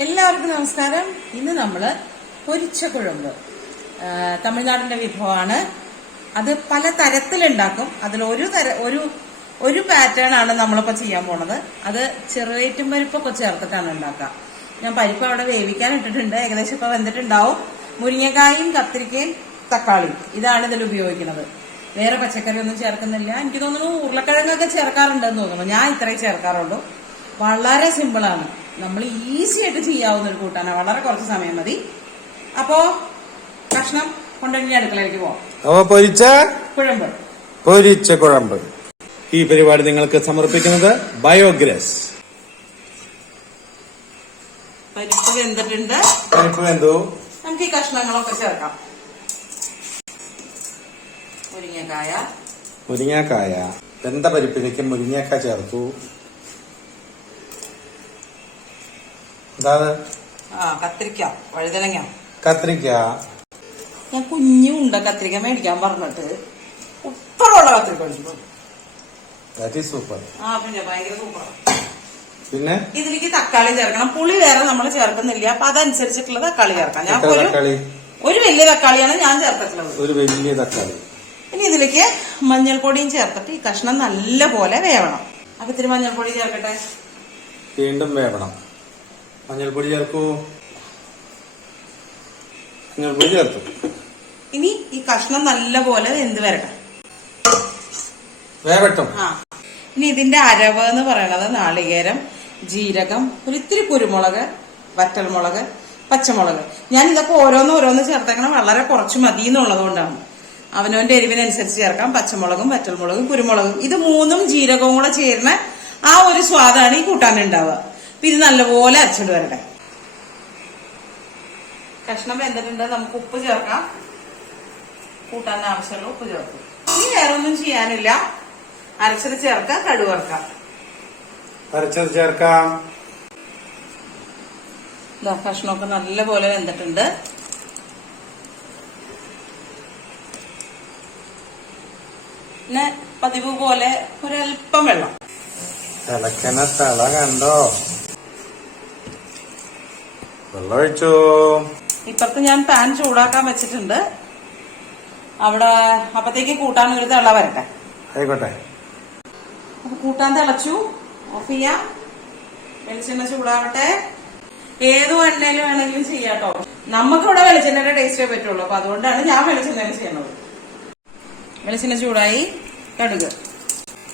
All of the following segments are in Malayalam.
എല്ലാവർക്കും നമസ്കാരം. ഇന്ന് നമ്മൾ പൊരിച്ച കുഴമ്പ് തമിഴ്നാടിന്റെ വിഭവമാണ്. അത് പല തരത്തിലുണ്ടാക്കും. അതിൽ ഒരു തര ഒരു ഒരു പാറ്റേൺ ആണ് നമ്മളിപ്പോൾ ചെയ്യാൻ പോണത്. അത് ചെറുവേറ്റും പരിപ്പൊക്കെ ചേർത്തിട്ടാണ് ഉണ്ടാക്കുക. ഞാൻ പരിപ്പ് അവിടെ വേവിക്കാൻ ഇട്ടിട്ടുണ്ട്. ഏകദേശം ഇപ്പൊ വെന്തിട്ടുണ്ടാവും. മുരിങ്ങക്കായും കത്തിരിക്കയും തക്കാളിയും. ഇതാണ് ഇതിൽ ഉപയോഗിക്കുന്നത്. വേറെ പച്ചക്കറി ഒന്നും ചേർക്കുന്നില്ല. എനിക്ക് തോന്നുന്നു ഉരുളക്കിഴങ്ങൊക്കെ ചേർക്കാറുണ്ടെന്ന് തോന്നുന്നു. ഞാൻ ഇത്രയും ചേർക്കാറുള്ളൂ. വളരെ സിമ്പിളാണ് നമ്മൾ ഈസി ആയിട്ട് ചെയ്യാവുന്ന ഒരു കൂട്ടാണ്. വളരെ കുറച്ച് സമയം മതി. അപ്പോ ഭക്ഷണം കൊണ്ടുവരുന്ന അടുക്കളയിലേക്ക് പോവാം. അപ്പൊ പൊരിച്ച? കുഴമ്പ്. പൊരിച്ച കുഴമ്പ്. ഈ പരിപാടി നിങ്ങൾക്ക് സമർപ്പിക്കുന്നത് ബയോഗ്രസ്. പരിപ്പ് വെന്തിട്ടുണ്ട്. പരിപ്പ് വെന്തു. നമുക്ക് ഈ കഷ്ണങ്ങളൊക്കെ ചേർക്കാം. മുരിങ്ങക്കായ. മുരിങ്ങക്കായ. വെന്ത പരിപ്പിലേക്ക് മുരിങ്ങക്ക ചേർത്തു. എന്താ കത്തിരിക്ക വഴുതനങ്ങ. കത്രിക്ക. ഞാൻ കുഞ്ഞു ഉണ്ട കത്തിരിക്ക മേടിക്കാൻ പറഞ്ഞിട്ട് ഉപ്പറുള്ള കത്തിരിക്ക സൂപ്പർ ആ പിന്നെ ഭയങ്കര സൂപ്പറാണ് പിന്നെ? ഇതിലേക്ക് തക്കാളി ചേർക്കണം. പുളി വേറെ നമ്മൾ ചേർക്കുന്നില്ല. അപ്പൊ അതനുസരിച്ചിട്ടുള്ള തക്കാളി ചേർക്കാം. ഞാൻ ഒരു ഒരു വലിയ തക്കാളിയാണ് ഞാൻ ചേർത്തിട്ടുള്ളത്. ഒരു വലിയ തക്കാളി. ഇനി ഇതിലേക്ക് മഞ്ഞൾപ്പൊടിയും ചേർത്തിട്ട് ഈ കഷ്ണം നല്ല പോലെ വേവണം. അപ്പൊ ഇത്തിരി മഞ്ഞൾപ്പൊടി ചേർക്കട്ടെ? വീണ്ടും വേവണം. മഞ്ഞൾപ്പൊടി ചേർക്കൂ. മഞ്ഞൾപ്പൊടി ചേർത്തു ഇനി ഈ കഷ്ണം നല്ല പോലെ വെന്ത് വരട്ടെ. വേവട്ടും. ആ. ഇനി ഇതിന്റെ അരവ് എന്ന് പറയണത് നാളികേരം ജീരകം ഒരു ഇത്തിരി കുരുമുളക് വറ്റൽമുളക് പച്ചമുളക്. ഞാൻ ഇതൊക്കെ ഓരോന്ന് ഓരോന്ന് ചേർത്തേക്കണം വളരെ കുറച്ച് മതി എന്നുള്ളത് കൊണ്ടാണ് അവനവന്റെ എരിവിനനുസരിച്ച് ചേർക്കാം. പച്ചമുളകും വറ്റൽമുളകും കുരുമുളകും. ഇത് മൂന്നും ജീരകവും കൂടെ ചേരുന്ന ആ ഒരു സ്വാദാണ് ഈ അപ്പൊ ഇത് നല്ലപോലെ അരച്ചിട്ട് വരട്ടെ. കഷ്ണം വെന്തിട്ടുണ്ട്. നമുക്ക് ഉപ്പ് ചേർക്കാം. കൂട്ടാൻ ആവശ്യമുള്ള ഉപ്പ് ചേർക്കും. ഇനി വേറെ ഒന്നും ചെയ്യാനില്ല. അരച്ചത് ചേർക്കാം കടുവർക്കാം അരച്ചത് ചേർക്കാം. ഇതാ കഷ്ണമൊക്കെ നല്ലപോലെ വെന്തിട്ടുണ്ട്. പിന്നെ പതിവ് പോലെ ഒരല്പം വെള്ളം. തിളക്കണ തിള കണ്ടോ? വെള്ളം ഒഴിച്ചു ഇപ്പുറത്ത് ഞാൻ പാൻ ചൂടാക്കാൻ വെച്ചിട്ടുണ്ട്. അവിടെ അപ്പത്തേക്ക് കൂട്ടാൻ ഒരു തിള വരട്ടെ. ആയിക്കോട്ടെ. അപ്പൊ കൂട്ടാൻ തിളച്ചു. ഓഫ് ചെയ്യാം. വെളിച്ചെണ്ണ ചൂടാവട്ടെ. ഏത് എണ്ണയിൽ വേണമെങ്കിലും ചെയ്യാട്ടോ നമുക്കിവിടെ വെളിച്ചെണ്ണയുടെ ടേസ്റ്റേ പറ്റുള്ളൂ. അപ്പൊ അതുകൊണ്ടാണ് ഞാൻ വെളിച്ചെണ്ണയിൽ ചെയ്യണത് വെളിച്ചെണ്ണ ചൂടായി. കടുക്.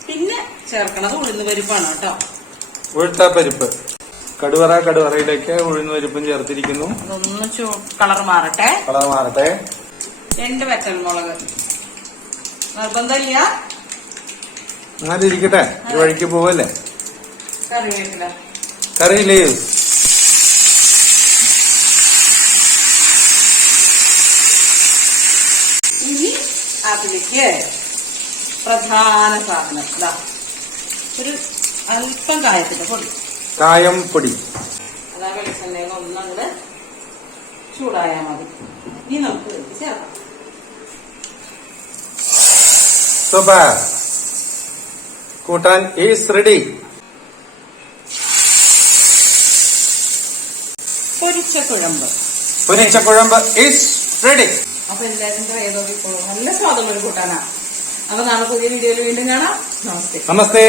പിന്നെ ചേർക്കണത് ഉഴുന്ന് പരിപ്പാണ് കേട്ടോ ഉഴുത്ത പരിപ്പ്. കടുവറ കടുവറയിലേക്ക് ഉഴുന്ന് പരിപ്പും ചേർത്തിരിക്കുന്നു. ഒന്ന് ചൂ കളർ മാറട്ടെ. കളർ മാറട്ടെ. രണ്ട് വറ്റൽമുളക് നിർബന്ധമില്ല. എന്നാലും ഇരിക്കട്ടെ ഒരു വഴിക്ക് പോവല്ലേ? കറിവേപ്പില. കറി ലീവ് ഇനി അതിലേക്ക് പ്രധാന സാധനം. ഇതാ ഒരു അല്പം കായത്തിന്റെ പൊടി. കായം പൊടി. അതാ വെളിച്ചെണ്ണയിൽ ഒന്നങ്ങട് ചൂടായാൽ മതി. ഇനി നമുക്ക് ചേർക്കാം. സൂപ്പർ. കൂട്ടാൻ ഈസ് റെഡി. പൊരിച്ച കുഴമ്പ് പൊരിച്ച കുഴമ്പ് ഈസ് റെഡി. അപ്പൊ എല്ലാവരും നല്ല സ്വാദമുള്ള കൂട്ടാനാ. അപ്പൊ നാളെ പുതിയ വീഡിയോയിൽ വീണ്ടും കാണാം. നമസ്തേ. നമസ്തേ.